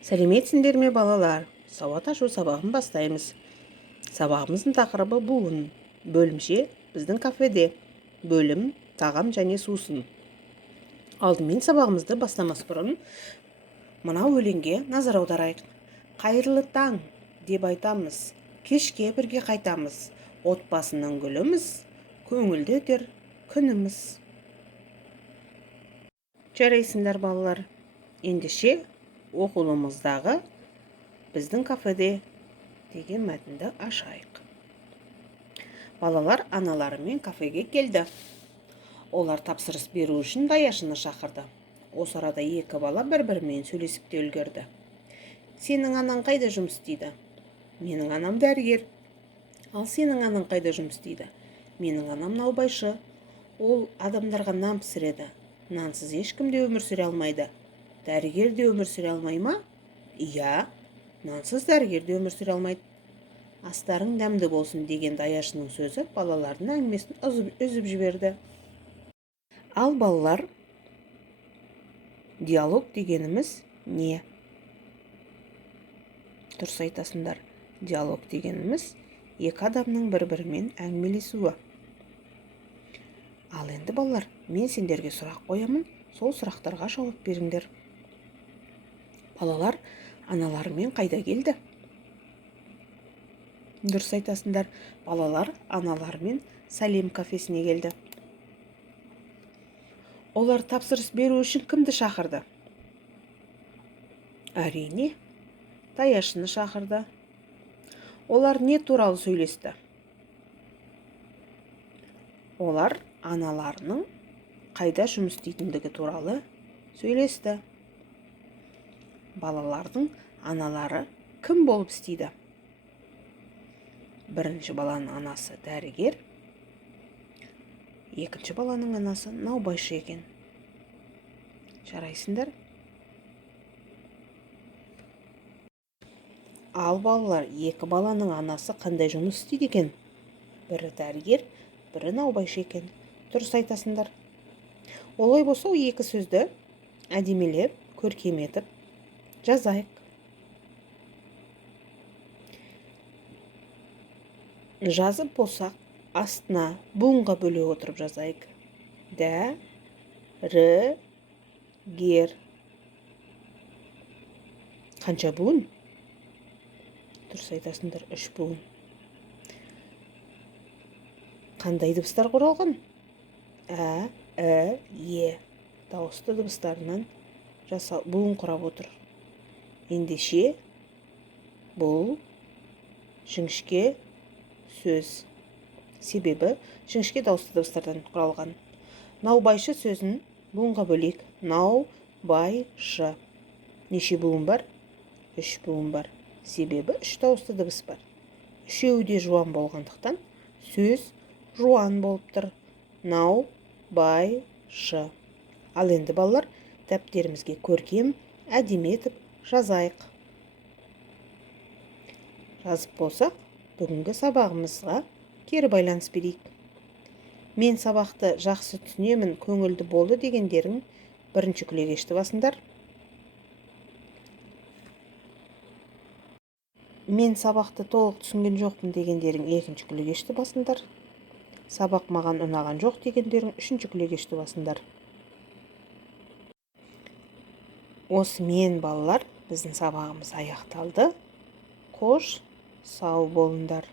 Сәлеметсіңдер ме балалар? Сауат ашу сабағын бастаймыз. Сабағымыздың тақырыбы буын. Бөлімше біздің кафеде. Бөлім тағам және сусын. Алдымен сабағымызды бастамас бұрын мына өлеңге назар аударайық. Қайырлы таң деп айтамыз, кешке бірге қайтамыз. Отбасының гүліміз, көңілді өтер күніміз. Жарайсыңдар балалар. Ендеше оқулымыздағы біздің кафеде деген мәтінді ашайық. Балалар аналарымен кафеге келді. Олар тапсырыс беру үшін даяшыны шақырды. Осы арада екі бала бір-бірімен сөйлесіп те үлгерді. Сенің анаң қайда жұмыс істейді? Менің анам дәрігер. Ал сенің анаң қайда жұмыс істейді? Менің анам наубайшы. Ол адамдарға нан пісіреді. Нансыз ешкім де өмір сүре алмайды. Дәрігер де өмір сүре алмай ма? Иә, нансыз дәрігер де өмір сүре алмайды. Астарың дәмді болсын деген даяшының сөзі балалардың әңгімесін үзіп жіберді. Ал балалар, диалог дегеніміз не? Дұрыс айтасыңдар. Диалог дегеніміз екі адамның бір-бірімен әңгімелесуі. Ал енді балалар, мен сендерге сұрақ қоямын, сол сұрақтарға жауап беріңдер. Балалар аналарымен қайда келді? Дұрыс айтасыңдар. Балалар аналарымен Сәлем кафесіне келді. Олар тапсырыс беру үшін кімді шақырды? Әрине, даяшыны шақырды. Олар не туралы сөйлесті? Олар аналарының қайда жұмыс істейтіндігі туралы сөйлесті. Балалардың аналары кім болып істейді? Бірінші баланың анасы дәрігер, екінші баланың анасы наубайшы екен. Жарайсыңдар? Ал балалар, екі баланың анасы қандай жұмыс істейді екен? Бірі дәрігер, бірі наубайшы екен. Дұрыс айтасыңдар. Олай болса, екі сөзді әдемелеп, көркем етіп жазайық. Жазып болсақ, астына буынға бөле отырып жазайық. Дәрігер. Қанша буын? Дұрыс айтасыңдар, 3 буын. Қандай дыбыстар құралған? Ә, е. Дауысты дыбыстарынан буын құрап отыр. Ендеше бұл жіңішке сөз. Себебі жіңішке дауысты дыбыстардан құралған. Наубайшы сөзін буынға бөлейік. Наубайшы. Неше буын бар? 3 буын бар. Себебі 3 дауысты дыбыс бар. Үшеуі де жуан болғандықтан сөз жуан болып тұр. Наубайшы. Ал енді балалар, дәптерімізге көркем, әдемі етіп жазайық. Жазып болсақ, бүгінгі сабағымызға кері байланыс берейік. Мен сабақты жақсы түсінемін, көңілді болды дегендерің бірінші күлегешті басыңдар. Мен сабақты толық түсінген жоқпын дегендерің екінші күлегешті басыңдар. Сабақ маған ұнаған жоқ дегендерің үшінші күлегешті басыңдар. Осымен балалар, біздің сабағымыз аяқталды. Қош, сау болыңдар.